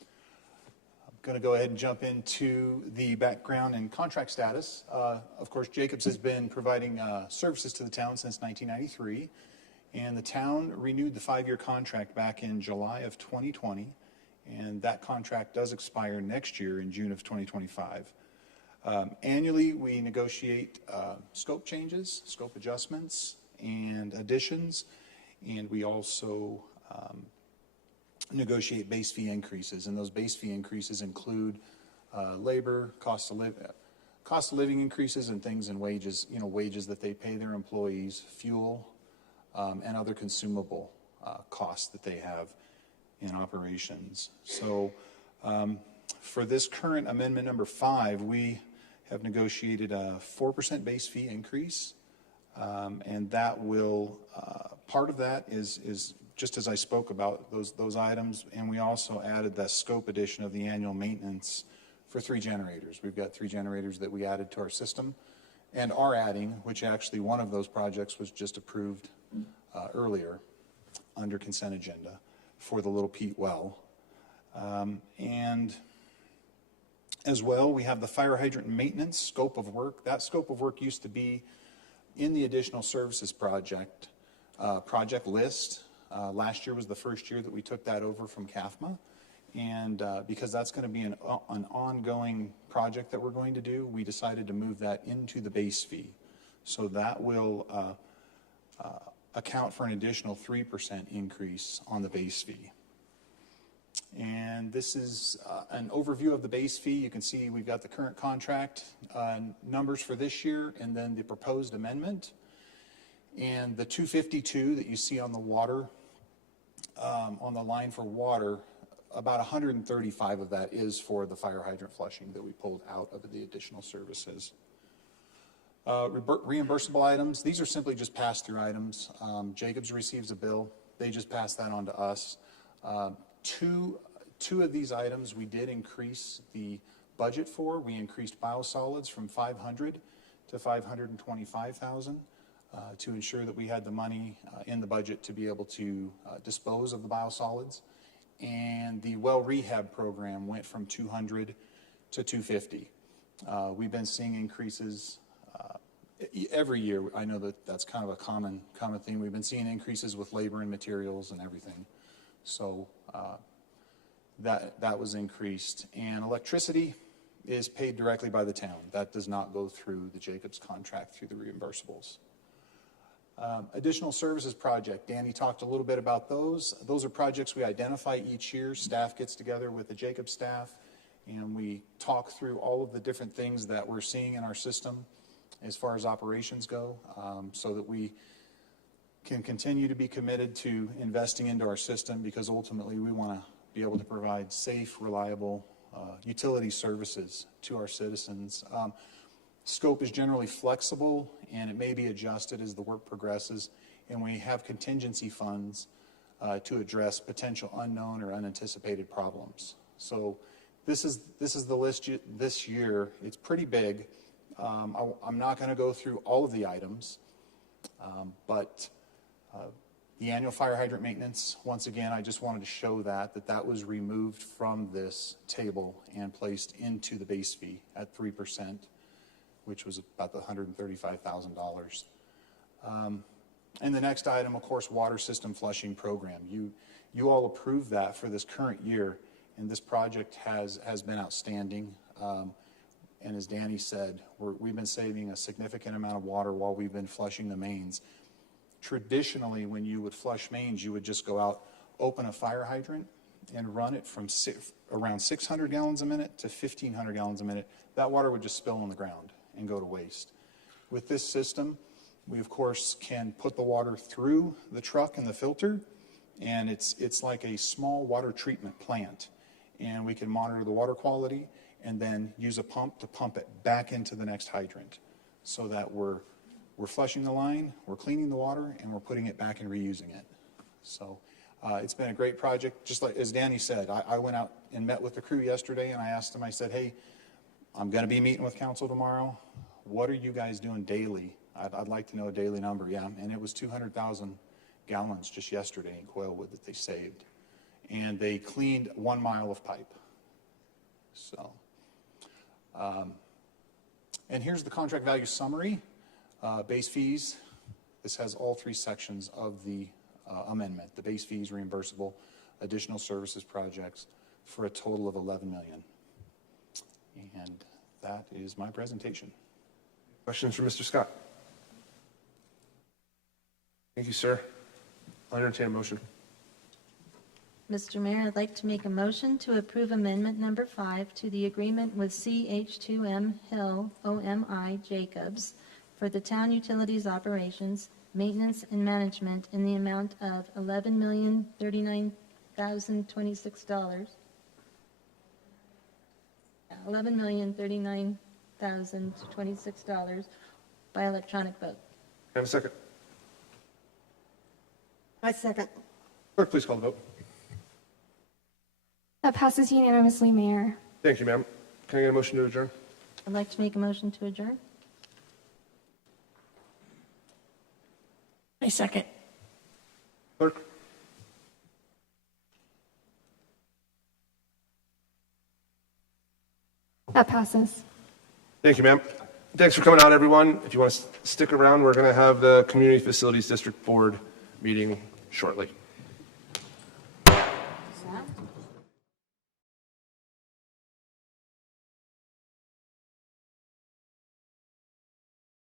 I'm going to go ahead and jump into the background and contract status. Of course, Jacobs has been providing services to the town since 1993, and the town renewed the 5-year contract back in July of 2020, and that contract does expire next year in June of 2025. Annually, we negotiate scope changes, scope adjustments, and additions, and we also negotiate base fee increases, and those base fee increases include labor, cost of living increases, and things in wages, wages that they pay their employees, fuel, and other consumable costs that they have in operations. So for this current amendment number 5, we have negotiated a 4% base fee increase, and that will, part of that is just as I spoke about those items, and we also added the scope addition of the annual maintenance for 3 generators. We've got 3 generators that we added to our system and are adding, which actually one of those projects was just approved earlier under consent agenda for the Little Pete well. And as well, we have the fire hydrant maintenance scope of work. That scope of work used to be in the additional services project list. Last year was the first year that we took that over from CAFMA. And because that's going to be an ongoing project that we're going to do, we decided to move that into the base fee. So that will account for an additional 3% increase on the base fee. And this is an overview of the base fee. You can see we've got the current contract numbers for this year and then the proposed amendment. And the 252 that you see on the water, on the line for water, about 135 of that is for the fire hydrant flushing that we pulled out of the additional services. Reimbursable items, these are simply just pass-through items. Jacobs receives a bill. They just pass that on to us. Two of these items we did increase the budget for. We increased biosolids from 500 to 525,000 to ensure that we had the money in the budget to be able to dispose of the biosolids. And the well rehab program went from 200 to 250. We've been seeing increases every year. I know that that's kind of a common theme. We've been seeing increases with labor and materials and everything. So that was increased. And electricity is paid directly by the town. That does not go through the Jacobs contract through the reimbursables. Additional services project. Danny talked a little bit about those. Those are projects we identify each year. Staff gets together with the Jacobs staff and we talk through all of the different things that we're seeing in our system as far as operations go, so that we can continue to be committed to investing into our system, because ultimately we want to be able to provide safe, reliable utility services to our citizens. Scope is generally flexible and it may be adjusted as the work progresses, and we have contingency funds to address potential unknown or unanticipated problems. So this is the list this year. It's pretty big. I'm not going to go through all of the items, but the annual fire hydrant maintenance, once again, I just wanted to show that was removed from this table and placed into the base fee at 3%, which was about the $135,000. And the next item, of course, water system flushing program. You all approved that for this current year, and this project has been outstanding. And as Danny said, we've been saving a significant amount of water while we've been flushing the mains. Traditionally, when you would flush mains, you would just go out, open a fire hydrant, and run it from around 600 gallons a minute to 1,500 gallons a minute. That water would just spill on the ground and go to waste. With this system, we of course can put the water through the truck and the filter, and it's like a small water treatment plant. And we can monitor the water quality and then use a pump to pump it back into the next hydrant, so that we're flushing the line, we're cleaning the water, and we're putting it back and reusing it. So it's been a great project. Just like as Danny said, I went out and met with the crew yesterday, and I asked them, I said, hey, I'm going to be meeting with council tomorrow. What are you guys doing daily? I'd like to know a daily number. Yeah, and it was 200,000 gallons just yesterday in Coilwood that they saved. And they cleaned 1 mile of pipe. So, and here's the contract value summary. Base fees. This has all three sections of the amendment. The base fees, reimbursable, additional services projects, for a total of $11 million. And that is my presentation. Questions for Mr. Scott? Thank you, sir. I'll entertain a motion. Mr. Mayor, I'd like to make a motion to approve amendment number 5 to the agreement with CH2M Hill OMI Jacobs for the town utilities operations, maintenance, and management in the amount of $11,039,026. $11,039,026 by electronic vote. Have a second. I second. Clerk, please call the vote. That passes unanimously, Mayor. Thank you, ma'am. Can I get a motion to adjourn? I'd like to make a motion to adjourn. I second. Clerk? That passes. Thank you, ma'am. Thanks for coming out, everyone. If you want to stick around, we're going to have the Community Facilities District Board meeting shortly.